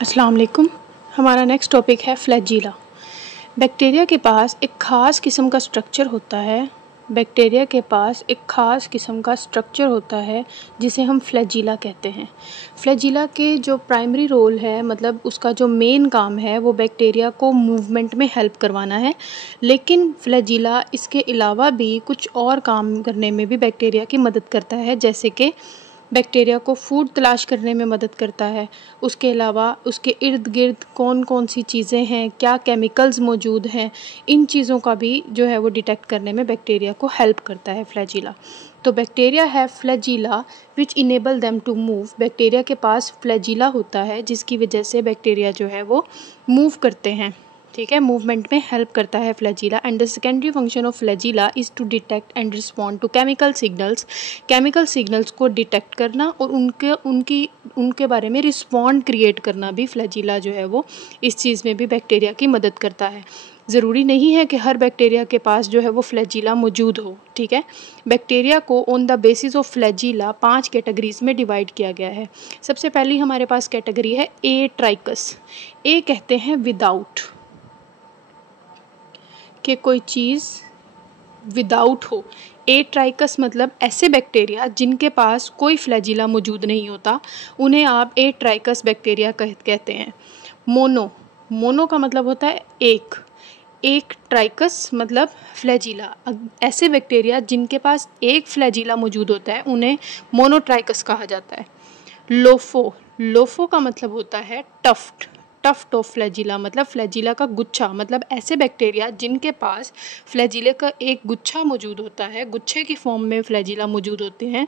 अस्सलाम वालेकुम। हमारा नेक्स्ट टॉपिक है फ्लैजीला। बैक्टीरिया के पास एक ख़ास किस्म का स्ट्रक्चर होता है। बैक्टीरिया के पास एक ख़ास किस्म का स्ट्रक्चर होता है जिसे हम फ्लैजीला कहते हैं। फ्लैजीला के जो प्राइमरी रोल है, मतलब उसका जो मेन काम है, वो बैक्टीरिया को मूवमेंट में हेल्प करवाना है। लेकिन फ्लैजीला इसके अलावा भी कुछ और काम करने में भी बैक्टीरिया की मदद करता है, जैसे कि बैक्टीरिया को फूड तलाश करने में मदद करता है। उसके अलावा उसके इर्द गिर्द कौन कौन सी चीज़ें हैं, क्या केमिकल्स मौजूद हैं, इन चीज़ों का भी जो है वो डिटेक्ट करने में बैक्टीरिया को हेल्प करता है फ्लैजीला। तो बैक्टीरिया है flagella which enable them to move. Bacteria के पास फ्लैजीला होता है जिसकी वजह से बैक्टीरिया जो है वो मूव करते हैं। ठीक है, मूवमेंट में हेल्प करता है flagella. And the secondary function of flagella is to detect and respond to chemical signals. Chemical signals को डिटेक्ट करना और उनके बारे में रिस्पॉन्ड क्रिएट करना भी फ्लैजीला जो है वो इस चीज़ में भी बैक्टीरिया की मदद करता है। ज़रूरी नहीं है कि हर बैक्टीरिया के पास जो है वो फ्लैजीला मौजूद हो। ठीक है, बैक्टीरिया को on the basis of flagella 5 categories में डिवाइड किया गया है। सबसे पहली हमारे पास कैटेगरी है ए ट्राइकस। ए कहते हैं विदाउट, कि कोई चीज़ विदाउट हो। ए ट्राइकस मतलब ऐसे बैक्टीरिया जिनके पास कोई फ्लैजीला मौजूद नहीं होता, उन्हें आप ए ट्राइकस बैक्टीरिया कहते हैं। मोनो का मतलब होता है एक ट्राइकस मतलब फ्लैजीला। ऐसे बैक्टीरिया जिनके पास एक फ्लैजीला मौजूद होता है उन्हें मोनोट्राइकस कहा जाता है। लोफो का मतलब होता है टफ्ट ऑफ फ्लैजीला, मतलब फ्लैजीला का गुच्छा। मतलब ऐसे बैक्टीरिया जिनके पास फ्लैजीले का एक गुच्छा मौजूद होता है, गुच्छे की फॉर्म में फ्लैजीला मौजूद होते हैं,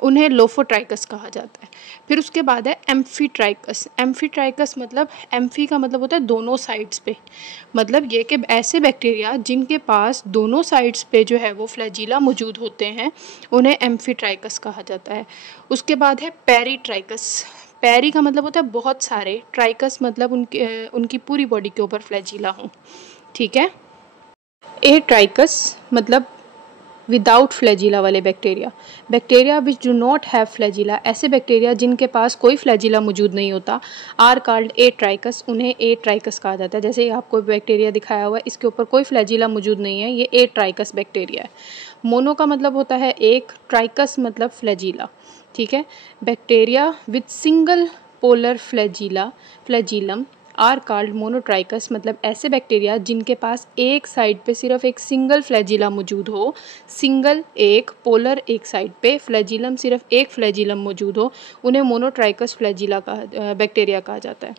उन्हें लोफोट्राइकस कहा जाता है। फिर उसके बाद है एम्फीट्राइकस मतलब एम्फी का मतलब होता है दोनों साइड्स पे। मतलब ये कि ऐसे बैक्टीरिया जिनके पास दोनों साइड्स पे जो है वो फ्लैजीला मौजूद होते हैं, उन्हें एम्फीट्राइकस कहा जाता है। उसके बाद है पेरीट्राइकस। पेरी का मतलब होता है बहुत सारे, ट्राइकस मतलब उनकी पूरी बॉडी के ऊपर फ्लैजीला हो। ठीक है, ए ट्राइकस मतलब विदाउट फ्लैजीला वाले bacteria which do not have flagella, ऐसे बैक्टीरिया जिनके पास कोई फ्लैजीला मौजूद नहीं होता, आर कॉल्ड ए ट्राइकस, उन्हें ए ट्राइकस कहा जाता है। जैसे आपको बैक्टीरिया दिखाया हुआ है, इसके ऊपर कोई फ्लैजीला मौजूद नहीं है, ये ए ट्राइकस बैक्टीरिया है। मोनो का मतलब होता है एक, ट्राइकस मतलब फ्लैजीला। ठीक है, bacteria with single polar flagellum are called monotrichous, मतलब ऐसे बैक्टीरिया जिनके पास एक साइड पे सिर्फ एक सिंगल फ्लैजीला मौजूद हो, सिंगल एक, पोलर एक साइड पे, फ्लैजीलम सिर्फ एक फ्लैजीलम मौजूद हो, उन्हें मोनोट्राइकस फ्लैजीला का बैक्टीरिया कहा जाता है।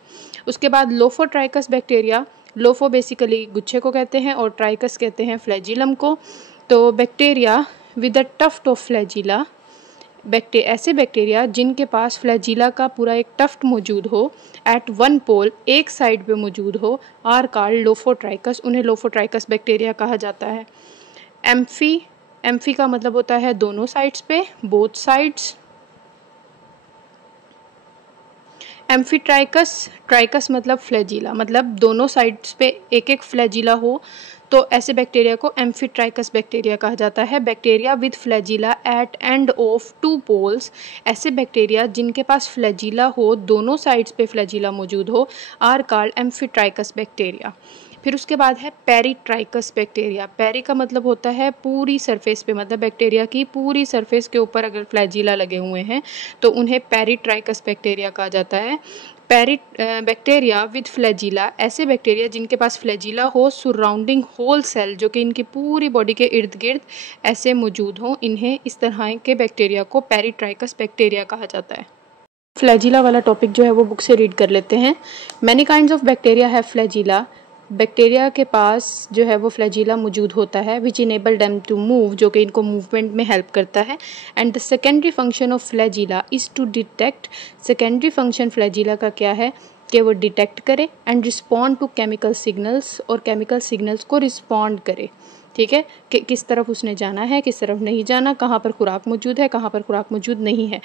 उसके बाद लोफोट्राइकस बैक्टीरिया, लोफो बेसिकली गुच्छे को कहते हैं और ट्राइकस कहते हैं फ्लैजीलम को। तो bacteria with the tuft of flagella, ऐसे बैक्टीरिया जिनके पास फ्लैजीला का पूरा एक टफ्ट मौजूद हो, एट वन पोल एक साइड पे मौजूद हो, आर कॉल्ड लोफोट्राइकस, उन्हें लोफोट्राइकस बैक्टीरिया कहा जाता है। एम्फी का मतलब होता है दोनों साइड्स पे, बोथ साइड्स। ट्राइकस मतलब फ्लैजीला, मतलब दोनों साइड्स पे एक एक फ्लैजीला हो, तो ऐसे बैक्टीरिया को एम्फीट्राइकस बैक्टीरिया कहा जाता है। Bacteria with flagella at end of 2 poles, ऐसे बैक्टीरिया जिनके पास फ्लैजीला हो, दोनों साइड्स पे फ्लैजीला मौजूद हो, आर कॉल्ड एम्फीट्राइकस बैक्टीरिया। फिर उसके बाद है पेरीट्राइकस बैक्टीरिया। पेरी का मतलब होता है पूरी सरफेस पे, मतलब बैक्टीरिया की पूरी सरफेस के ऊपर अगर फ्लैजीला लगे हुए हैं तो उन्हें पेरीट्राइकस बैक्टीरिया कहा जाता है। बैक्टीरिया विद फ्लैजीला, ऐसे बैक्टीरिया जिनके पास फ्लैजीला हो सराउंडिंग होल सेल, जो कि इनकी पूरी बॉडी के इर्द गिर्द ऐसे मौजूद हों, इन्हें इस तरह के बैक्टीरिया को पेरीट्राइकस बैक्टीरिया कहा जाता है। फ्लैजीला वाला टॉपिक जो है वो बुक से रीड कर लेते हैं। Many kinds of bacteria have flagella, bacteria के पास जो है वो फ्लैजीला मौजूद होता है, which enable them to move, जो कि इनको मूवमेंट में हेल्प करता है। And the secondary function of flagella is to detect, secondary function flagella का क्या है कि वो डिटेक्ट करे and respond to chemical signals, और केमिकल सिग्नल्स को रिस्पॉन्ड करे। ठीक है, कि किस तरफ उसने जाना है, किस तरफ नहीं जाना, कहाँ पर खुराक मौजूद है, कहाँ पर खुराक मौजूद नहीं है।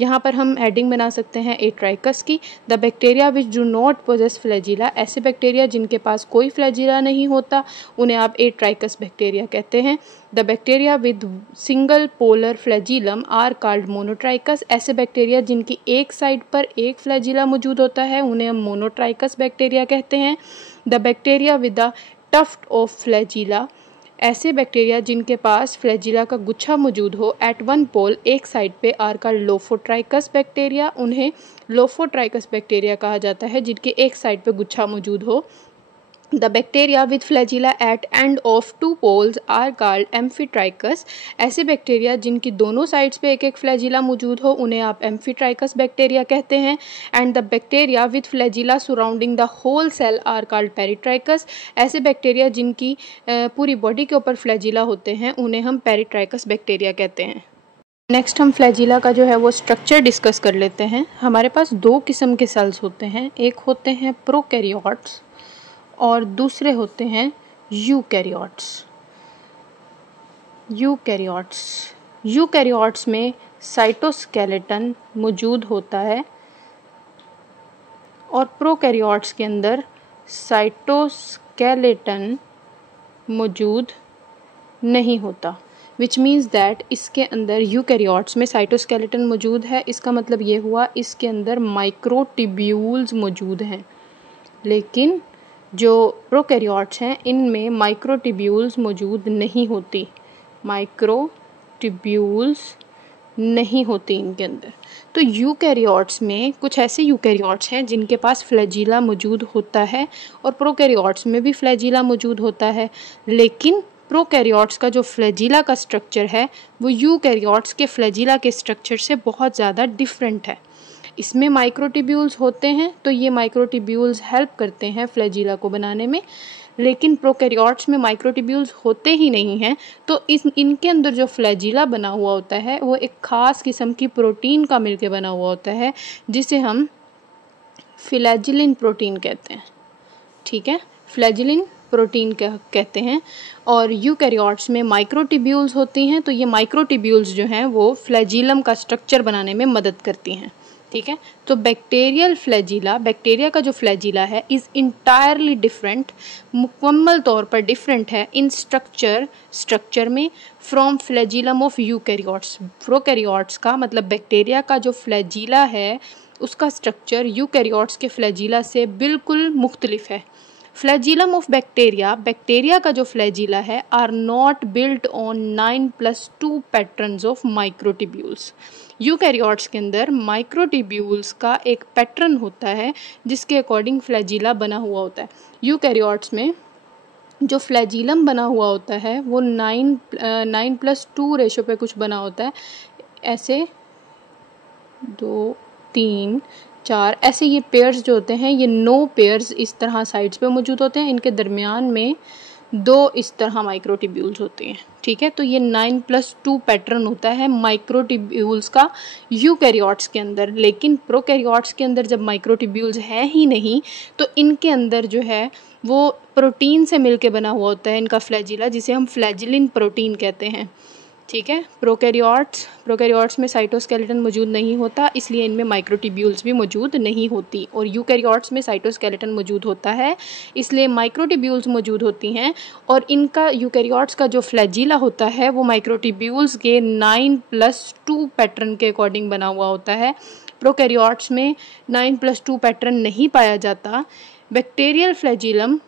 यहाँ पर हम हेडिंग बना सकते हैं एट्राइकस की, the bacteria which do not possess flagella. ऐसे बैक्टीरिया जिनके पास कोई फ्लैजिला नहीं होता उन्हें आप एट्राइकस बैक्टीरिया कहते हैं। The bacteria with single polar flagellum are called monotrichous. ऐसे बैक्टीरिया जिनकी एक साइड पर एक फ्लैजिला मौजूद होता है उन्हें हम मोनोट्राइकस बैक्टीरिया कहते हैं। The bacteria with the tuft of flagella. ऐसे बैक्टीरिया जिनके पास फ्लैजिला का गुच्छा मौजूद हो एट वन पोल, एक साइड पे, आर का लोफोट्राइकस बैक्टीरिया। उन्हें लोफोट्राइकस बैक्टीरिया कहा जाता है जिनके एक साइड पे गुच्छा मौजूद हो। The bacteria with flagella at end of two poles are called amphitrichous. ऐसे बैक्टीरिया जिनकी दोनों साइड्स पे एक एक फ्लैजिला मौजूद हो उन्हें आप एम्फीट्राइकस बैक्टीरिया कहते हैं। And the bacteria with flagella surrounding the whole cell are called peritrichous. ऐसे बैक्टीरिया जिनकी पूरी बॉडी के ऊपर फ्लैजिला होते हैं उन्हें हम पेरिट्राइकस बैक्टीरिया कहते हैं। नेक्स्ट हम फ्लैजिला का जो है वो स्ट्रक्चर डिस्कस कर लेते हैं। हमारे पास दो किस्म के सेल्स होते हैं, एक होते हैं प्रोकैरियोट्स और दूसरे होते हैं यूकैरियोट्स। यूकैरियोट्स में साइटोस्केलेटन मौजूद होता है और प्रोकैरियोट्स के अंदर साइटोस्केलेटन मौजूद नहीं होता, विच मीन्स दैट इसके अंदर यूकैरियोट्स में साइटोस्केलेटन मौजूद है। इसका मतलब ये हुआ इसके अंदर माइक्रोट्यूब्यूल्स मौजूद हैं, लेकिन जो प्रोकैरियोट्स हैं इनमें माइक्रोट्यूब्यूल्स मौजूद नहीं होती, माइक्रोट्यूब्यूल्स नहीं होती इनके अंदर। तो यूकैरियोट्स में कुछ ऐसे यूकैरियोट्स हैं जिनके पास फ्लैजिला मौजूद होता है और प्रोकैरियोट्स में भी फ्लैजिला मौजूद होता है, लेकिन प्रोकैरियोट्स का जो फ्लैजिला का स्ट्रक्चर है वो यूकैरियोट्स के फ्लैजिला के स्ट्रक्चर से बहुत ज़्यादा डिफरेंट है। इसमें माइक्रोट्यूब्यूल्स होते हैं तो ये माइक्रोट्यूब्यूल्स हेल्प करते हैं फ्लैजिला को बनाने में, लेकिन प्रोकैरियोट्स में माइक्रोट्यूब्यूल्स होते ही नहीं हैं। तो इनके अंदर जो फ्लैजिला बना हुआ होता है वो एक ख़ास किस्म की प्रोटीन का मिलके बना हुआ होता है जिसे हम फ्लैजिलिन प्रोटीन कहते हैं। ठीक है, फ्लैजिलिन प्रोटीन कहते हैं। और यूकैरियोट्स में माइक्रोट्यूब्यूल्स होती हैं, तो ये माइक्रोट्यूब्यूल्स जो हैं वो फ्लैजिलम का स्ट्रक्चर बनाने में मदद करती हैं। ठीक है, तो बैक्टीरियल फ्लैजिला, बैक्टीरिया का जो फ्लैजिला है इज़ इंटायरली डिफरेंट, मुकम्मल तौर पर डिफरेंट है इन स्ट्रक्चर में from flagellum of eukaryotes. Prokaryotes का मतलब बैक्टीरिया का जो फ्लैजिला है उसका स्ट्रक्चर यूकैरियोट्स के फ्लैजिला से बिल्कुल मुख्तलिफ है। फ्लैजिलम ऑफ बैक्टीरिया, बैक्टीरिया का जो फ्लैजिला है are not built on 9+2 patterns of microtubules. Eukaryotes के अंदर माइक्रोट्यूब्यूल्स का एक पैटर्न होता है जिसके अकॉर्डिंग फ्लैजिला बना हुआ होता है। यूकैरियोट्स में जो फ्लैजिलम बना हुआ होता है वो 9+2 रेशो पे कुछ बना होता है, ऐसे 2, 3, 4 ऐसे ये पेयर्स जो होते हैं, ये 9 पेयर्स इस तरह साइड्स पे मौजूद होते हैं, इनके दरमियान में 2 इस तरह माइक्रोट्यूब्यूल्स होते हैं। ठीक है, तो ये 9+2 पैटर्न होता है माइक्रोट्यूब्यूल्स का यूकैरियोट्स के अंदर। लेकिन प्रोकैरियोट्स के अंदर जब माइक्रोट्यूब्यूल्स है ही नहीं तो इनके अंदर जो है वो प्रोटीन से मिलके बना हुआ होता है इनका फ्लैजिला, जिसे हम फ्लैजिलिन प्रोटीन कहते हैं। ठीक है, प्रोकैरियोट्स में साइटोस्केलेटन मौजूद नहीं होता, इसलिए इनमें माइक्रोट्यूब्यूल्स भी मौजूद नहीं होती। और यूकैरियोट्स में साइटोस्केलेटन मौजूद होता है, इसलिए माइक्रोट्यूब्यूल्स मौजूद होती हैं। और इनका यूकैरियोट्स का जो फ्लैजिला होता है वो माइक्रोट्यूब्यूल्स के 9+2 पैटर्न के अकॉर्डिंग बना हुआ होता है। प्रोकैरियोट्स में 9+2 पैटर्न नहीं पाया जाता। Bacterial flagellum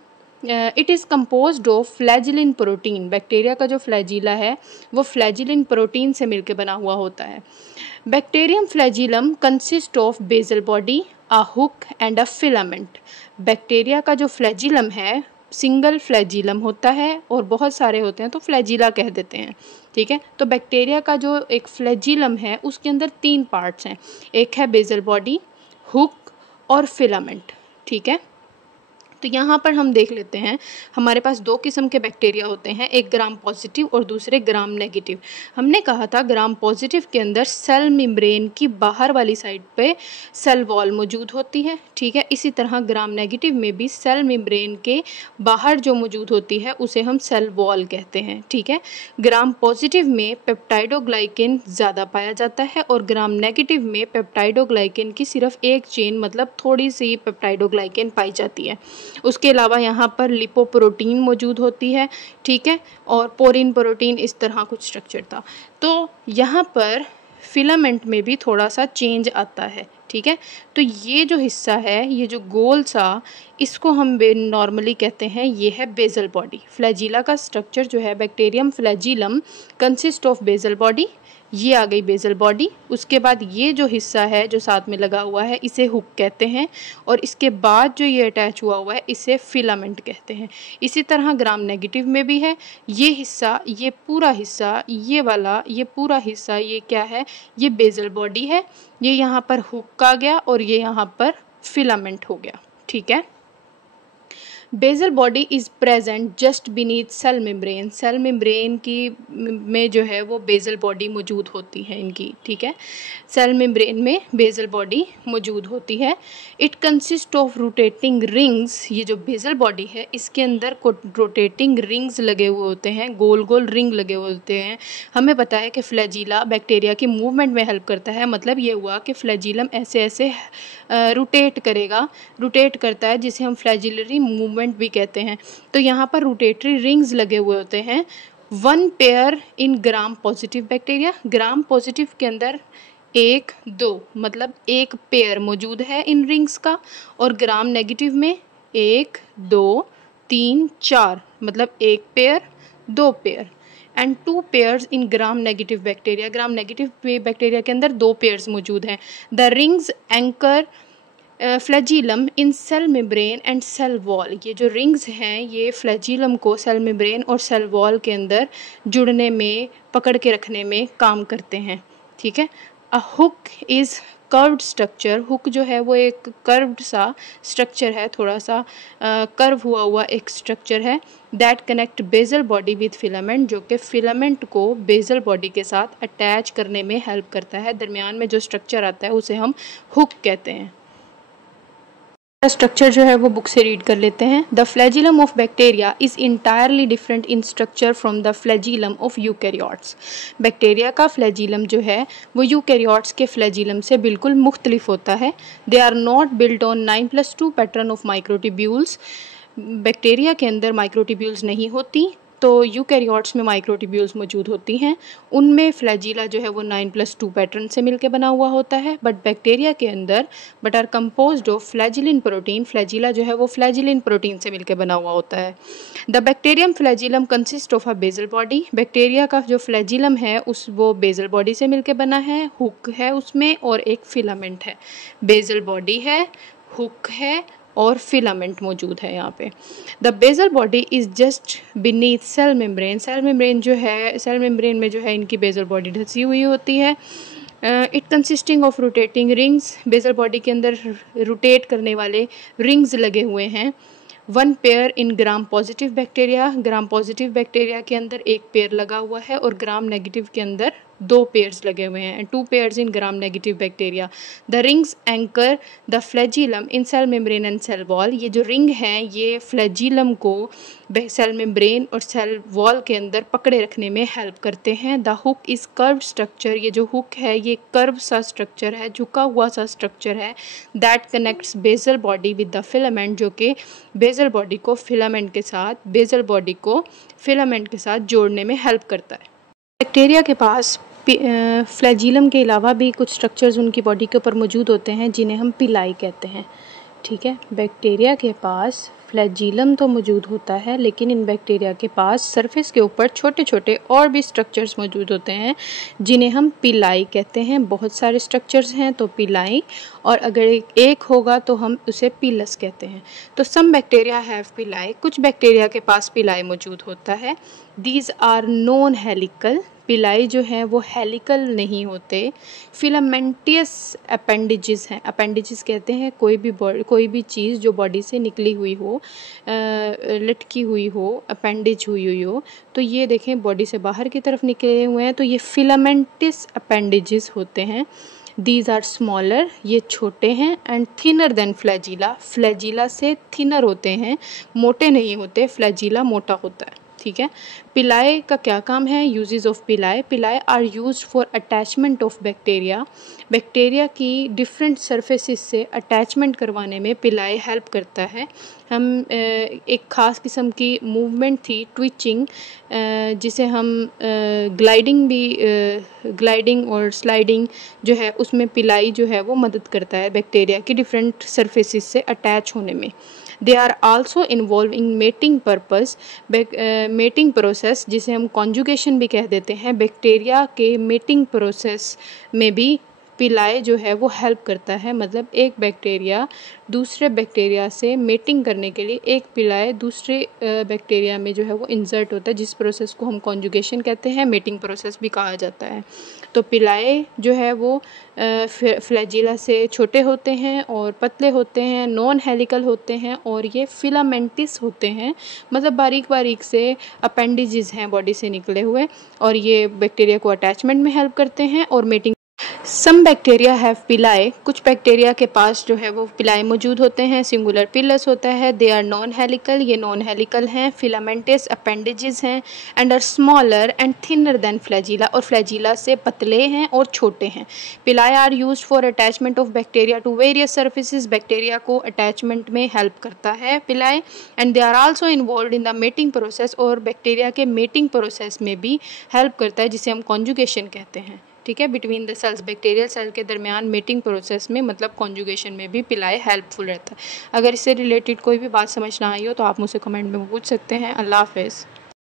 it is composed of flagellin protein. Bacteria का जो फ्लैजिला है वो फ्लैजिलिन प्रोटीन से मिलकर बना हुआ होता है। Bacterium flagellum consist of basal body, a hook and a filament. Bacteria का जो फ्लैजिलम है सिंगल फ्लैजिलम होता है और बहुत सारे होते हैं तो फ्लैजिला कह देते हैं। ठीक है, तो बैक्टीरिया का जो एक फ्लैजिलम है उसके अंदर 3 पार्ट्स हैं, एक है बेसल बॉडी, हुक और फिलामेंट। ठीक है, तो यहाँ पर हम देख लेते हैं, हमारे पास दो किस्म के बैक्टीरिया होते हैं, एक ग्राम पॉजिटिव और दूसरे ग्राम नेगेटिव। हमने कहा था ग्राम पॉजिटिव के अंदर सेल मेम्ब्रेन की बाहर वाली साइड पे सेल वॉल मौजूद होती है, ठीक है। इसी तरह ग्राम नेगेटिव में भी सेल मेम्ब्रेन के बाहर जो मौजूद होती है उसे हम सेल वॉल कहते हैं, ठीक है। ग्राम पॉजिटिव में पेप्टाइडोग्लाइकेन ज़्यादा पाया जाता है और ग्राम नेगेटिव में पेप्टाइडोग्लाइकेन की सिर्फ एक चेन, मतलब थोड़ी सी पेप्टाइडोग्लाइकेन पाई जाती है। उसके अलावा यहाँ पर लिपोप्रोटीन मौजूद होती है, ठीक है, और पोरिन प्रोटीन, इस तरह कुछ स्ट्रक्चर था। तो यहाँ पर फिलामेंट में भी थोड़ा सा चेंज आता है, ठीक है। तो ये जो हिस्सा है, ये जो गोल सा, इसको हम नॉर्मली कहते हैं ये है बेसल बॉडी। फ्लैजिला का स्ट्रक्चर जो है, bacterium flagellum consist of basal body, ये आ गई बेसल बॉडी। उसके बाद ये जो हिस्सा है जो साथ में लगा हुआ है इसे हुक कहते हैं, और इसके बाद जो ये अटैच हुआ हुआ है इसे फिलामेंट कहते हैं। इसी तरह ग्राम नेगेटिव में भी है, ये हिस्सा, ये पूरा हिस्सा, ये वाला, ये पूरा हिस्सा, ये क्या है, ये बेसल बॉडी है, ये यहाँ पर हुक आ गया और ये यहाँ पर फिलामेंट हो गया, ठीक है। Basal body is present just beneath cell membrane. Cell membrane की में जो है वो बेसल बॉडी मौजूद होती है इनकी, ठीक है। सेल मेम्ब्रेन में बेसल बॉडी मौजूद होती है। It consist of rotating rings. ये जो बेसल बॉडी है इसके अंदर रोटेटिंग रिंग्स लगे हुए होते हैं, गोल गोल रिंग लगे हुए होते हैं। हमें पता है कि फ्लैजिला बैक्टीरिया की मूवमेंट में हेल्प करता है, मतलब ये हुआ कि फ्लैजिलम ऐसे ऐसे रोटेट करेगा, रोटेट करता है, जिसे हम फ्लैजिलरी मूवमेंट भी कहते हैं। तो यहाँ पर रोटेटरी रिंग्स लगे हुए होते हैं। 1 pair in gram positive bacteria. Gram positive के अंदर 1, 2 मतलब एक पेयर मौजूद है इन रिंग्स का, और ग्राम नेगेटिव में 1, 2, 3, 4 मतलब एक pair, 2 pair, and 2 pairs in gram negative bacteria. Gram negative bacteria के अंदर 2 पेयर्स मौजूद हैं। The rings anchor flagellum in cell membrane and cell wall. ये जो रिंग्स हैं ये फ्लैजिलम को सेल मेम्ब्रेन और सेल वॉल के अंदर जुड़ने में, पकड़ के रखने में काम करते हैं, ठीक है। A hook is curved structure. Hook जो है वो एक कर्व्ड सा स्ट्रक्चर है, थोड़ा सा कर्व हुआ हुआ एक स्ट्रक्चर है। That connect basal body with filament, जो कि फिलामेंट को बेसल बॉडी के साथ अटैच करने में हेल्प करता है। दरमियान में जो स्ट्रक्चर आता है उसे हम हुक कहते हैं। स्ट्रक्चर जो है वो बुक से रीड कर लेते हैं। The flagellum of bacteria is entirely different in structure from the flagellum of eukaryotes. Bacteria का फ्लैजिलम जो है वो यूकैरियोट्स के फ्लैजिलम से बिल्कुल मुख्तलिफ होता है। They are not built on 9+2 pattern of microtubules. Bacteria के अंदर माइक्रोट्यूब्यूल्स नहीं होती, तो यूकैरियोट्स में माइक्रोट्यूब्यूल्स मौजूद होती हैं। उनमें फ्लैजिला जो है वो 9+2 पैटर्न से मिलकर बना हुआ होता है। बट बैक्टीरिया के अंदर but are composed of flagellin protein. Flagella जो है वो फ्लैजिलिन प्रोटीन से मिलकर बना हुआ होता है। The bacterium flagellum consist of a basal body. Bacteria का जो फ्लैजिलम है वो बेसल बॉडी से मिलकर बना है, हुक है उसमें और एक फिलामेंट है। बेसल बॉडी है, हुक है और फिलामेंट मौजूद है यहाँ पे। The basal body is just beneath cell membrane. Cell membrane जो है, सेल मेम्ब्रेन में जो है इनकी बेसल बॉडी धंसी हुई होती है। It consisting of rotating rings. Basal body के अंदर रोटेट करने वाले रिंग्स लगे हुए हैं। 1 pair in gram positive bacteria. Gram positive bacteria के अंदर 1 पेयर लगा हुआ है और ग्राम नेगेटिव के अंदर 2 पेयर्स लगे हुए हैं। 2 pairs in gram negative bacteria. The rings anchor the flagellum in cell membrane and cell wall. ये जो रिंग हैं ये फ्लैजिलम को सेल मेम्ब्रेन और सेल वॉल के अंदर पकड़े रखने में हेल्प करते हैं। The hook is curve structure. ये जो हुक है ये कर्व सा स्ट्रक्चर है, झुका हुआ सा स्ट्रक्चर है। That connects basal body with the filament, जो कि बेसल बॉडी को फिलामेंट के साथ, बेसल बॉडी को फिलामेंट के साथ जोड़ने में हेल्प करता है। बैक्टीरिया के पास फ्लैजिलम के अलावा भी कुछ स्ट्रक्चर्स उनकी बॉडी के ऊपर मौजूद होते हैं जिन्हें हम पिलाई कहते हैं, ठीक है। बैक्टीरिया के पास फ्लैजिलम तो मौजूद होता है, लेकिन इन बैक्टीरिया के पास सरफेस के ऊपर छोटे छोटे और भी स्ट्रक्चर्स मौजूद होते हैं जिन्हें हम पिलाई कहते हैं। बहुत सारे स्ट्रक्चर्स हैं तो पिलाई, और अगर एक होगा तो हम उसे पिलस कहते हैं। तो सम बैक्टीरिया हैव पिलाई। कुछ बैक्टीरिया के पास पिलाई मौजूद होता है। These are non helical. Pili जो है वो हेलिकल नहीं होते, फिलामेंटियस अपेंडिजेस हैं। अपेंडिजेस कहते हैं कोई भी चीज़ जो बॉडी से निकली हुई हो, लटकी हुई हो, अपेंडिज हुई हो, तो ये देखें बॉडी से बाहर की तरफ निकले हुए हैं, तो ये फिलामेंटियस अपेंडिजेस होते हैं। दीज आर स्मॉलर, ये छोटे हैं, and thinner than flagella, flagella से थिनर होते हैं, मोटे नहीं होते, फ्लैजिला मोटा होता है। ठीक है। पिलाए का क्या काम है? Uses of pili, pili are used for attachment of bacteria, bacteria की डिफरेंट सरफेसिस से अटैचमेंट करवाने में पिलाए हेल्प करता है। हम एक ख़ास किस्म की मूवमेंट थी ट्विचिंग, जिसे हम ग्लाइडिंग और स्लाइडिंग जो है उसमें पिलाई जो है वो मदद करता है बैक्टीरिया की डिफरेंट सरफेसिस से अटैच होने में। They are also involve in mating purpose, mating process जिसे हम कॉन्जुगेशन भी कह देते हैं, बैक्टीरिया के मेटिंग प्रोसेस में भी पिलाए जो है वो हेल्प करता है। मतलब एक बैक्टीरिया दूसरे बैक्टीरिया से मेटिंग करने के लिए एक पिलाए दूसरे बैक्टीरिया में जो है वो इंसर्ट होता है, जिस प्रोसेस को हम कॉन्जुगेशन कहते हैं, मेटिंग प्रोसेस भी कहा जाता है। तो पिलाए जो है वो फ्लैजिला से छोटे होते हैं और पतले होते हैं, नॉन हेलिकल होते हैं, और ये फिलामेंटिस होते हैं, मतलब बारीक बारीक से अपेंडिजेस हैं बॉडी से निकले हुए, और ये बैक्टीरिया को अटैचमेंट में हेल्प करते हैं और मेटिंग। सम बैक्टीरिया हैव पिलाए, कुछ बैक्टीरिया के पास जो है वो पिलाए मौजूद होते हैं, सिंगुलर पिलस होता है। दे आर नॉन हेलिकल, ये नॉन हेलिकल हैं, फिलामेंटस अपेंडेजेस हैं, and are smaller and thinner than flagella, और फ्लैजिला से पतले हैं और छोटे हैं। Pili are used for attachment of bacteria to various surfaces, bacteria को अटैचमेंट में हेल्प करता है pili, and they are also involve in the mating process, और बैक्टीरिया के मेटिंग प्रोसेस में भी हेल्प करता है, जिसे हम कॉन्जुगेशन कहते हैं। ठीक है, between the cells, bacterial cell के दरमियान मेटिंग प्रोसेस में, मतलब कॉन्जुगेशन में भी पिलाए हेल्पफुल रहता है। अगर इससे रिलेटेड कोई भी बात समझ ना आई हो तो आप मुझसे कमेंट में पूछ सकते हैं। अल्लाह हाफ़िज़।